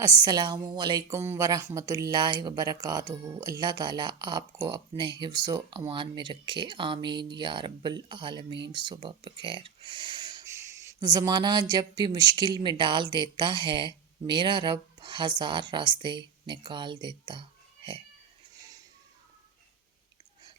السلام علیکم ورحمۃ اللہ وبرکاتہ۔ اللہ تعالیٰ آپ کو اپنے حفظ و امان میں رکھے، آمین یا رب العالمین۔ صبح بخیر۔ زمانہ جب بھی مشکل میں ڈال دیتا ہے، میرا رب ہزار راستے نکال دیتا ہے۔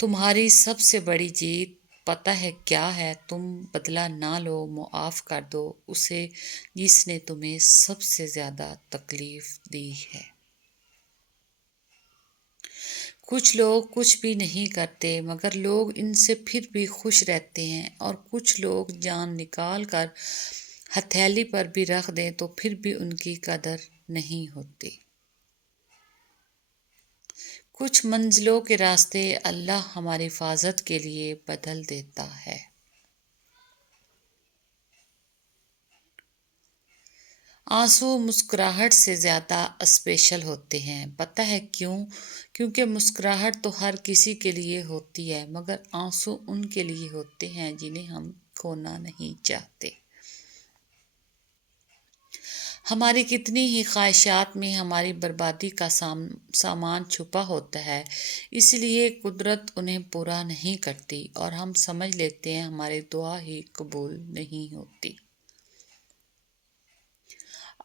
تمہاری سب سے بڑی جیت پتہ ہے کیا ہے؟ تم بدلہ نہ لو، معاف کر دو اسے جس نے تمہیں سب سے زیادہ تکلیف دی ہے۔ کچھ لوگ کچھ بھی نہیں کرتے مگر لوگ ان سے پھر بھی خوش رہتے ہیں، اور کچھ لوگ جان نکال کر ہتھیلی پر بھی رکھ دیں تو پھر بھی ان کی قدر نہیں ہوتی۔ کچھ منزلوں کے راستے اللہ ہماری حفاظت کے لیے بدل دیتا ہے۔ آنسو مسکراہٹ سے زیادہ اسپیشل ہوتے ہیں، پتہ ہے کیوں؟ کیونکہ مسکراہٹ تو ہر کسی کے لیے ہوتی ہے، مگر آنسو ان کے لیے ہوتے ہیں جنہیں ہم کھونا نہیں چاہتے۔ ہماری کتنی ہی خواہشات میں ہماری بربادی کا سامان چھپا ہوتا ہے، اس لیے قدرت انہیں پورا نہیں کرتی اور ہم سمجھ لیتے ہیں ہماری دعا ہی قبول نہیں ہوتی۔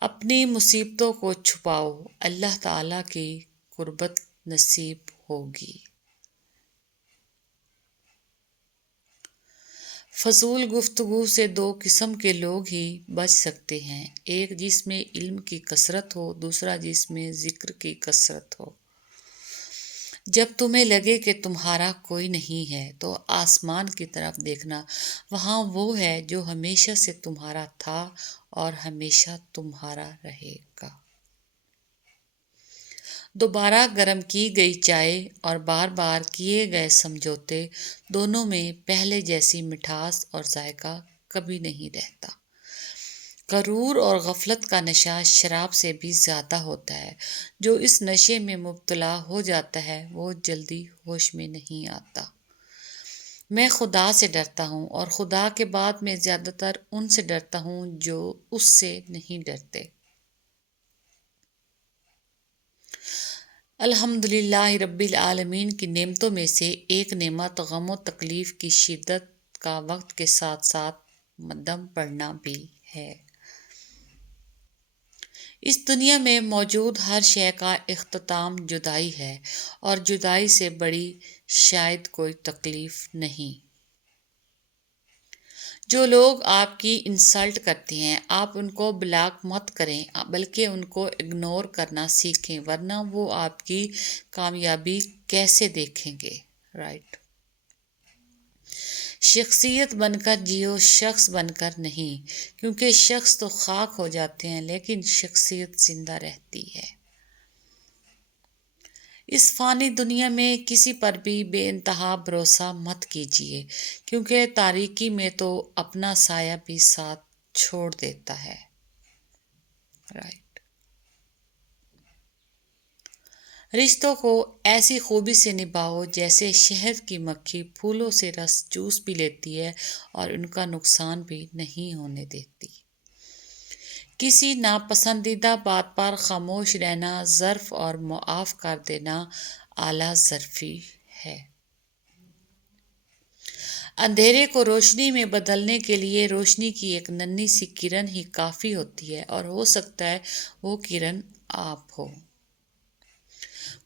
اپنی مصیبتوں کو چھپاؤ، اللہ تعالیٰ کی قربت نصیب ہوگی۔ فضول گفتگو سے دو قسم کے لوگ ہی بچ سکتے ہیں، ایک جس میں علم کی کثرت ہو، دوسرا جس میں ذکر کی کثرت ہو۔ جب تمہیں لگے کہ تمہارا کوئی نہیں ہے تو آسمان کی طرف دیکھنا، وہاں وہ ہے جو ہمیشہ سے تمہارا تھا اور ہمیشہ تمہارا رہے گا۔ دوبارہ گرم کی گئی چائے اور بار بار کیے گئے سمجھوتے، دونوں میں پہلے جیسی مٹھاس اور ذائقہ کبھی نہیں رہتا۔ غرور اور غفلت کا نشہ شراب سے بھی زیادہ ہوتا ہے۔ جو اس نشے میں مبتلا ہو جاتا ہے وہ جلدی ہوش میں نہیں آتا۔ میں خدا سے ڈرتا ہوں، اور خدا کے بعد میں زیادہ تر ان سے ڈرتا ہوں جو اس سے نہیں ڈرتے۔ الحمدللہ رب العالمین کی نعمتوں میں سے ایک نعمت غم و تکلیف کی شدت کا وقت کے ساتھ ساتھ دم پڑنا بھی ہے۔ اس دنیا میں موجود ہر شے کا اختتام جدائی ہے، اور جدائی سے بڑی شاید کوئی تکلیف نہیں۔ جو لوگ آپ کی انسلٹ کرتے ہیں، آپ ان کو بلاک مت کریں بلکہ ان کو اگنور کرنا سیکھیں، ورنہ وہ آپ کی کامیابی کیسے دیکھیں گے؟ رائٹ۔ شخصیت بن کر جیو، شخص بن کر نہیں، کیونکہ شخص تو خاک ہو جاتے ہیں لیکن شخصیت زندہ رہتی ہے۔ اس فانی دنیا میں کسی پر بھی بے انتہا بھروسہ مت کیجیے، کیونکہ تاریکی میں تو اپنا سایہ بھی ساتھ چھوڑ دیتا ہے۔ رائٹ۔ رشتوں کو ایسی خوبی سے نبھاؤ جیسے شہد کی مکھی پھولوں سے رس چوس بھی لیتی ہے اور ان کا نقصان بھی نہیں ہونے دیتی۔ کسی ناپسندیدہ بات پر خاموش رہنا ظرف اور معاف کر دینا اعلیٰ ظرفی ہے۔ اندھیرے کو روشنی میں بدلنے کے لیے روشنی کی ایک ننھی سی کرن ہی کافی ہوتی ہے، اور ہو سکتا ہے وہ کرن آپ ہو۔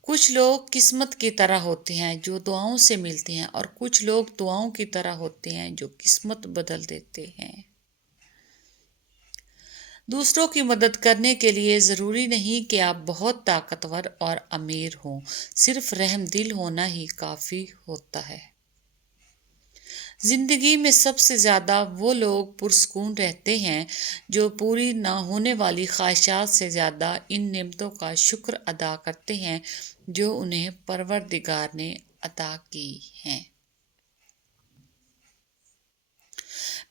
کچھ لوگ قسمت کی طرح ہوتے ہیں جو دعاؤں سے ملتے ہیں، اور کچھ لوگ دعاؤں کی طرح ہوتے ہیں جو قسمت بدل دیتے ہیں۔ دوسروں کی مدد کرنے کے لیے ضروری نہیں کہ آپ بہت طاقتور اور امیر ہوں، صرف رحم دل ہونا ہی کافی ہوتا ہے۔ زندگی میں سب سے زیادہ وہ لوگ پرسکون رہتے ہیں جو پوری نہ ہونے والی خواہشات سے زیادہ ان نعمتوں کا شکر ادا کرتے ہیں جو انہیں پروردگار نے عطا کی ہیں۔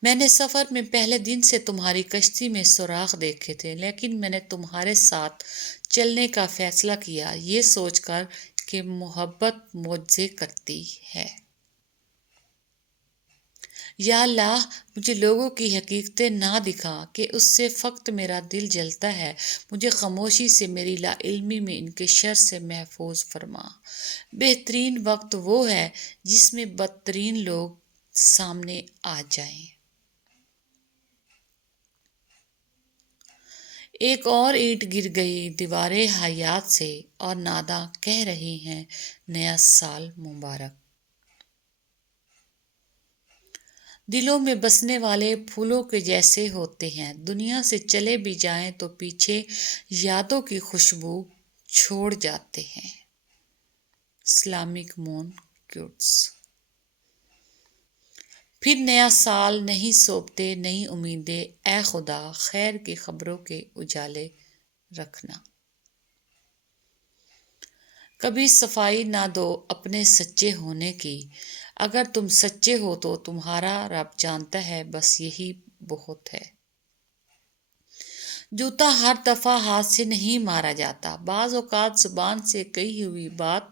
میں نے سفر میں پہلے دن سے تمہاری کشتی میں سوراخ دیکھے تھے، لیکن میں نے تمہارے ساتھ چلنے کا فیصلہ کیا، یہ سوچ کر کہ محبت معجزے کرتی ہے۔ یا اللہ مجھے لوگوں کی حقیقتیں نہ دکھا کہ اس سے فقط میرا دل جلتا ہے، مجھے خاموشی سے میری لا علمی میں ان کے شر سے محفوظ فرما۔ بہترین وقت وہ ہے جس میں بدترین لوگ سامنے آ جائیں۔ ایک اور اینٹ گر گئی دیواریں حیات سے اور ناداں کہہ رہی ہیں نیا سال مبارک۔ دلوں میں بسنے والے پھولوں کے جیسے ہوتے ہیں، دنیا سے چلے بھی جائیں تو پیچھے یادوں کی خوشبو چھوڑ جاتے ہیں۔ اسلامک مون کوٹس۔ پھر نیا سال، نہیں سونپتے نئی امیدیں، اے خدا خیر کی خبروں کے اجالے رکھنا۔ کبھی صفائی نہ دو اپنے سچے ہونے کی، اگر تم سچے ہو تو تمہارا رب جانتا ہے، بس یہی بہت ہے۔ جوتا ہر دفعہ ہاتھ سے نہیں مارا جاتا، بعض اوقات زبان سے کہی ہوئی بات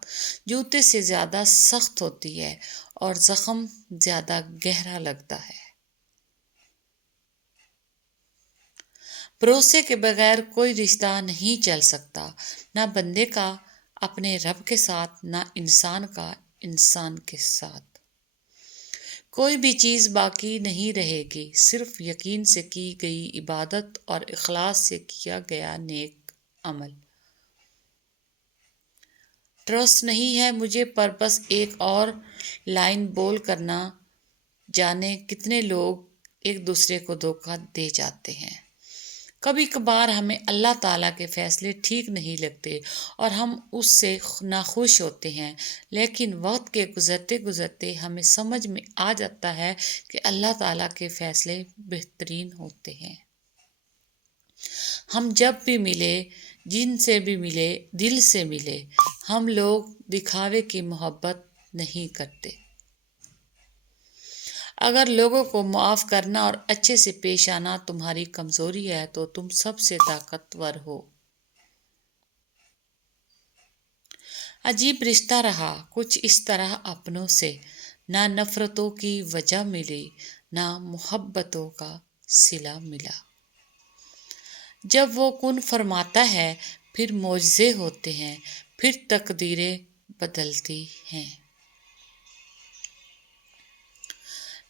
جوتے سے زیادہ سخت ہوتی ہے اور زخم زیادہ گہرا لگتا ہے۔ بھروسے کے بغیر کوئی رشتہ نہیں چل سکتا، نہ بندے کا اپنے رب کے ساتھ، نہ انسان کا انسان کے ساتھ۔ کوئی بھی چیز باقی نہیں رہے گی، صرف یقین سے کی گئی عبادت اور اخلاص سے کیا گیا نیک عمل۔ ٹرسٹ نہیں ہے مجھے، پر بس ایک اور لائن بول کر نہ جانے کتنے لوگ ایک دوسرے کو دھوکہ دے جاتے ہیں۔ کبھی کبھار ہمیں اللہ تعالیٰ کے فیصلے ٹھیک نہیں لگتے اور ہم اس سے ناخوش ہوتے ہیں، لیکن وقت کے گزرتے گزرتے ہمیں سمجھ میں آ جاتا ہے کہ اللہ تعالیٰ کے فیصلے بہترین ہوتے ہیں۔ ہم جب بھی ملے، جن سے بھی ملے، دل سے ملے۔ ہم لوگ دکھاوے کی محبت نہیں کرتے۔ اگر لوگوں کو معاف کرنا اور اچھے سے پیش آنا تمہاری کمزوری ہے تو تم سب سے طاقتور ہو۔ عجیب رشتہ رہا کچھ اس طرح اپنوں سے، نہ نفرتوں کی وجہ ملی، نہ محبتوں کا صلہ ملا۔ جب وہ کن فرماتا ہے پھر معجزے ہوتے ہیں، پھر تقدیریں بدلتی ہیں۔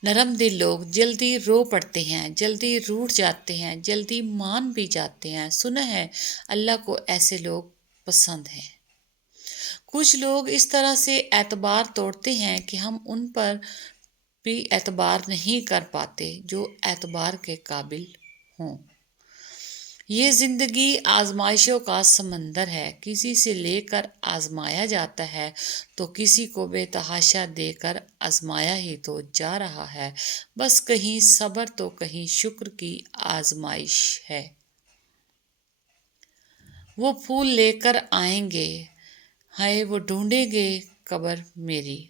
نرم دل لوگ جلدی رو پڑتے ہیں، جلدی روٹھ جاتے ہیں، جلدی مان بھی جاتے ہیں۔ سنا ہے اللہ کو ایسے لوگ پسند ہیں۔ کچھ لوگ اس طرح سے اعتبار توڑتے ہیں کہ ہم ان پر بھی اعتبار نہیں کر پاتے جو اعتبار کے قابل ہوں۔ یہ زندگی آزمائشوں کا سمندر ہے، کسی سے لے کر آزمایا جاتا ہے تو کسی کو بے تحاشا دے کر آزمایا ہی تو جا رہا ہے، بس کہیں صبر تو کہیں شکر کی آزمائش ہے۔ وہ پھول لے کر آئیں گے، ہائے وہ ڈھونڈیں گے قبر میری۔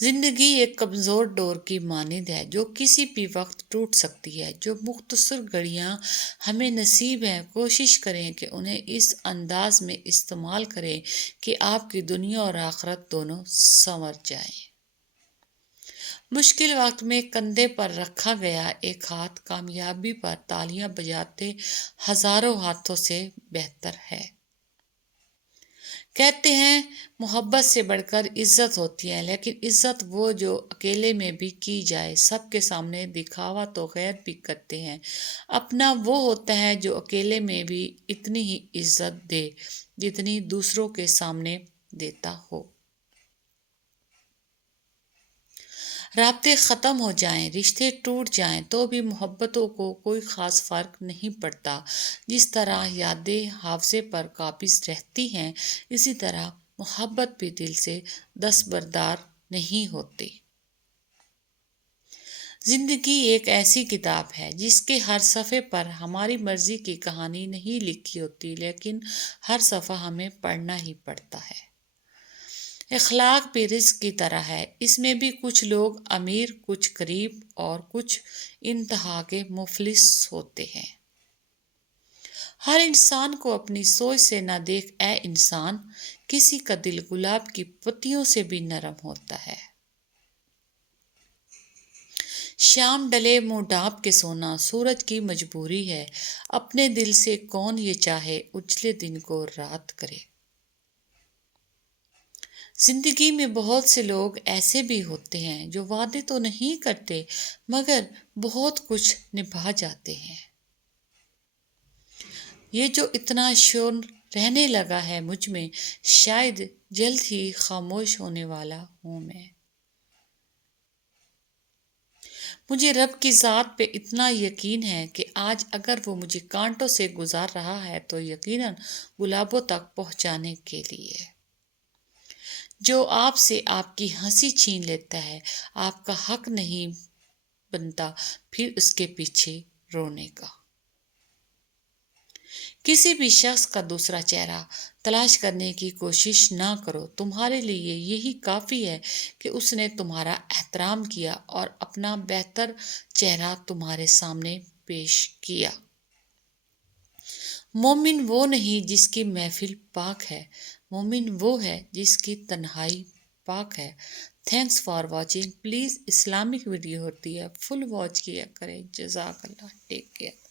زندگی ایک کمزور ڈور کی مانند ہے جو کسی بھی وقت ٹوٹ سکتی ہے۔ جو مختصر گھڑیاں ہمیں نصیب ہیں، کوشش کریں کہ انہیں اس انداز میں استعمال کریں کہ آپ کی دنیا اور آخرت دونوں سنور جائیں۔ مشکل وقت میں کندھے پر رکھا گیا ایک ہاتھ کامیابی پر تالیاں بجاتے ہزاروں ہاتھوں سے بہتر ہے۔ کہتے ہیں محبت سے بڑھ کر عزت ہوتی ہے، لیکن عزت وہ جو اکیلے میں بھی کی جائے۔ سب کے سامنے دکھاوا تو غیر بھی کرتے ہیں، اپنا وہ ہوتا ہے جو اکیلے میں بھی اتنی ہی عزت دے جتنی دوسروں کے سامنے دیتا ہو۔ رابطے ختم ہو جائیں، رشتے ٹوٹ جائیں تو بھی محبتوں کو کوئی خاص فرق نہیں پڑتا۔ جس طرح یادیں حافظے پر قابض رہتی ہیں، اسی طرح محبت بھی دل سے دستبردار نہیں ہوتی۔ زندگی ایک ایسی کتاب ہے جس کے ہر صفحے پر ہماری مرضی کی کہانی نہیں لکھی ہوتی، لیکن ہر صفحہ ہمیں پڑھنا ہی پڑتا ہے۔ اخلاق بھی رزق کی طرح ہے، اس میں بھی کچھ لوگ امیر، کچھ غریب اور کچھ انتہا کے مفلس ہوتے ہیں۔ ہر انسان کو اپنی سوچ سے نہ دیکھ اے انسان، کسی کا دل گلاب کی پتیوں سے بھی نرم ہوتا ہے۔ شام ڈلے منہ ڈانپ کے سونا سورج کی مجبوری ہے، اپنے دل سے کون یہ چاہے اجلے دن کو رات کرے۔ زندگی میں بہت سے لوگ ایسے بھی ہوتے ہیں جو وعدے تو نہیں کرتے مگر بہت کچھ نبھا جاتے ہیں۔ یہ جو اتنا شور رہنے لگا ہے مجھ میں، شاید جلد ہی خاموش ہونے والا ہوں میں۔ مجھے رب کی ذات پہ اتنا یقین ہے کہ آج اگر وہ مجھے کانٹوں سے گزار رہا ہے تو یقیناً گلابوں تک پہنچانے کے لیے۔ جو آپ سے آپ کی ہنسی چھین لیتا ہے، آپ کا حق نہیں بنتا پھر اس کے پیچھے رونے کا۔ کسی بھی شخص کا دوسرا چہرہ تلاش کرنے کی کوشش نہ کرو، تمہارے لیے یہی کافی ہے کہ اس نے تمہارا احترام کیا اور اپنا بہتر چہرہ تمہارے سامنے پیش کیا۔ مومن وہ نہیں جس کی محفل پاک ہے، مومن وہ ہے جس کی تنہائی پاک ہے۔ Thanks for watching. Please Islamic video ہوتی ہے، فل واچ کیا کریں۔ جزاک اللہ، ٹیک کیئر۔